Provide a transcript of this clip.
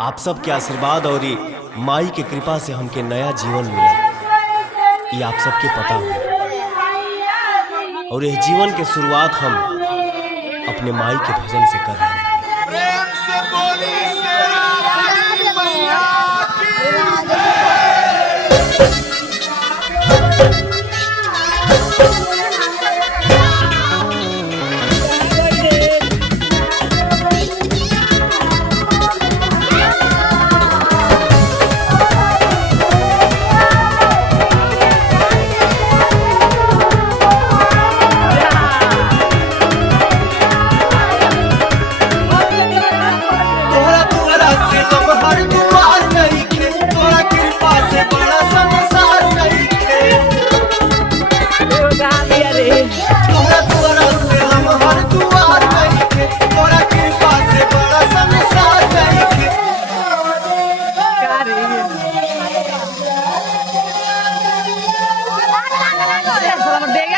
आप सब के आशीर्वाद और माई के कृपा से हमके नया जीवन मिला, ये आप सबके पता हो। और यह जीवन के शुरुआत हम अपने माई के भजन से कर रहे हैं। प्रेम से बोली शेरा वाली मैया की जय। देगा